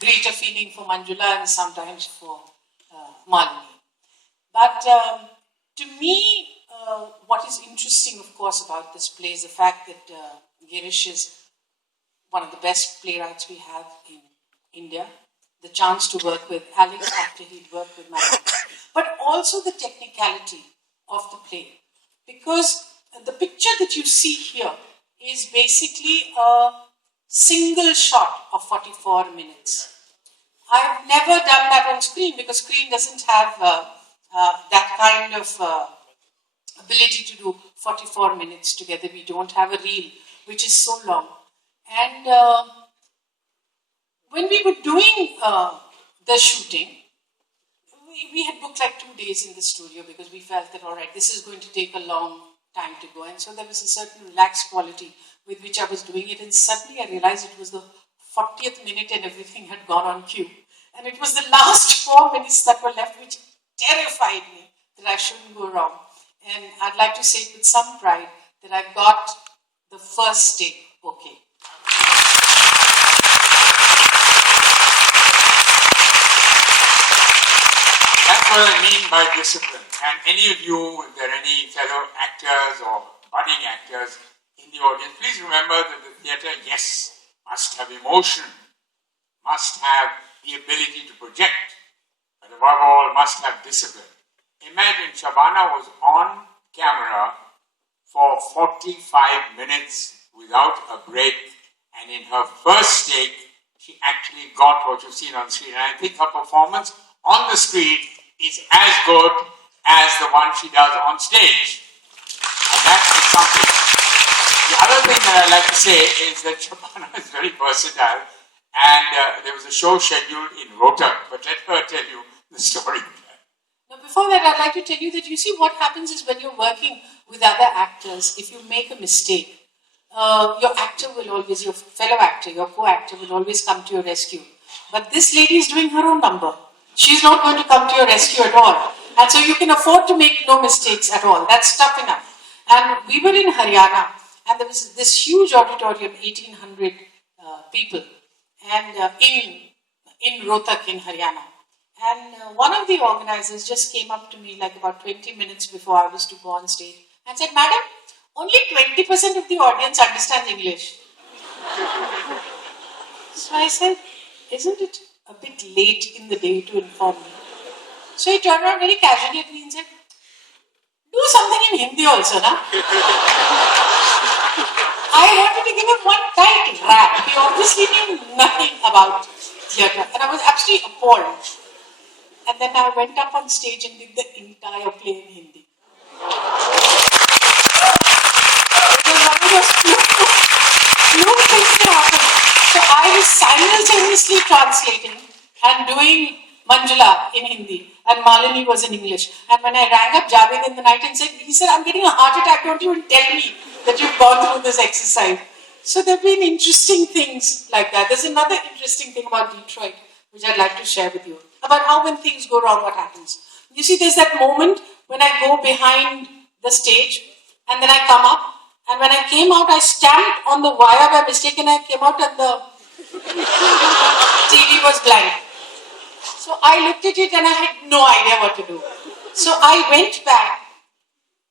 greater feeling for Manjula and sometimes for Malini. But to me, what is interesting, of course, about this play is the fact that Girish is one of the best playwrights we have in India. The chance to work with Alex after he'd worked with Malini. But also the technicality of the play. Because the picture that you see here is basically a single shot of 44 minutes. I've never done that on screen because screen doesn't have that kind of ability to do 44 minutes together. We don't have a reel which is so long. And when we were doing the shooting, we had booked like 2 days in the studio because we felt that, all right, this is going to take a long time to go. And so there was a certain relaxed quality with which I was doing it. And suddenly I realized it was the 40th minute and everything had gone on cue. And it was the last 4 minutes that were left, which terrified me that I shouldn't go wrong. And I'd like to say with some pride that I got the first take okay. That's what I mean by discipline. And any of you, if there are any fellow actors or budding actors in the audience, please remember that the theatre, yes, must have emotion, must have the ability to project, but above all, must have discipline. Imagine Shabana was on camera for 45 minutes without a break, and in her first take, she actually got what you've seen on screen. And I think her performance on the screen is as good as the one she does on stage. And that is something. The other thing that I like to say is that Shabana is very versatile, and there was a show scheduled in Rohtak, but let her tell you the story. Now, before that, I'd like to tell you that you see what happens is when you're working with other actors, if you make a mistake, your actor will always, your fellow actor, your co-actor will always come to your rescue. But this lady is doing her own number. She's not going to come to your rescue at all. And so you can afford to make no mistakes at all. That's tough enough. And we were in Haryana, and there was this huge auditorium, 1,800 people, and in Rohtak in Haryana. And one of the organizers just came up to me like about 20 minutes before I was to go on stage and said, "Madam, only 20% of the audience understands English." So I said, "Isn't it a bit late in the day to inform me?" So he turned around very casually at me and said, "Do something in Hindi also, na?" I wanted to give him one tight rap. He obviously knew nothing about theatre, and I was absolutely appalled. And then I went up on stage and did the entire play in Hindi. It was one of those few things that happened. So I was simultaneously translating and doing Manjula in Hindi, and Malini was in English. And when I rang up Javed in the night and said, he said, "I'm getting a heart attack, don't even tell me that you've gone through this exercise." So there have been interesting things like that. There's another interesting thing about Detroit, which I'd like to share with you, about how when things go wrong, what happens. You see, there's that moment when I go behind the stage, and then I come up, and when I came out, I stamped on the wire by mistake, and I came out and the TV was blank. So I looked at it and I had no idea what to do. So I went back,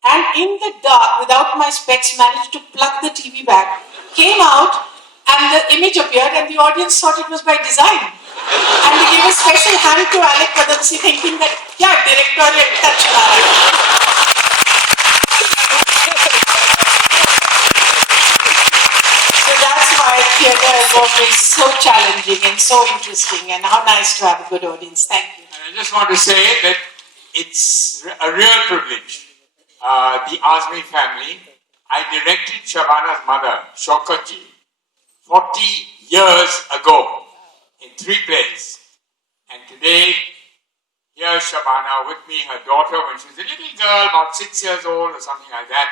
and in the dark, without my specs, managed to plug the TV back, came out, and the image appeared, and the audience thought it was by design. And we gave a special hand to Alec Padamsi, thinking that, yeah, directorial touch. So that's why theatre is always so challenging and so interesting, and how nice to have a good audience. Thank you. And I just want to say that it's a real privilege. The Aazmi family, I directed Shabana's mother, Shaukatji, 40 years ago in 3 plays. And today, here's Shabana with me, her daughter, when she was a little girl, about 6 years old or something like that.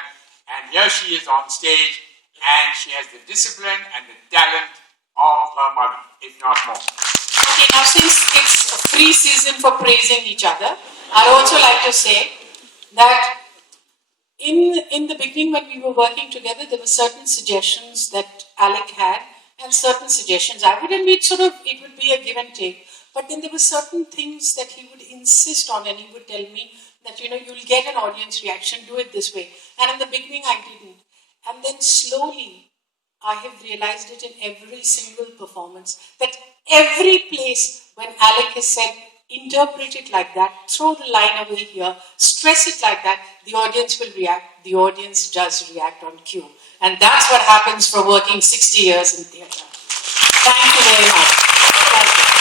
And here she is on stage, and she has the discipline and the talent of her mother, if not more. Okay, now since it's a free season for praising each other, I'd also like to say that in the beginning when we were working together, there were certain suggestions that Alec had, and certain suggestions. I wouldn't be it would be a give and take. But then there were certain things that he would insist on, and he would tell me that, you'll get an audience reaction, do it this way. And in the beginning, I didn't. And then slowly, I have realized it in every single performance, that every place when Alec has said, interpret it like that, throw the line away here, stress it like that, the audience will react. The audience does react on cue. And that's what happens for working 60 years in theatre. Thank you very much.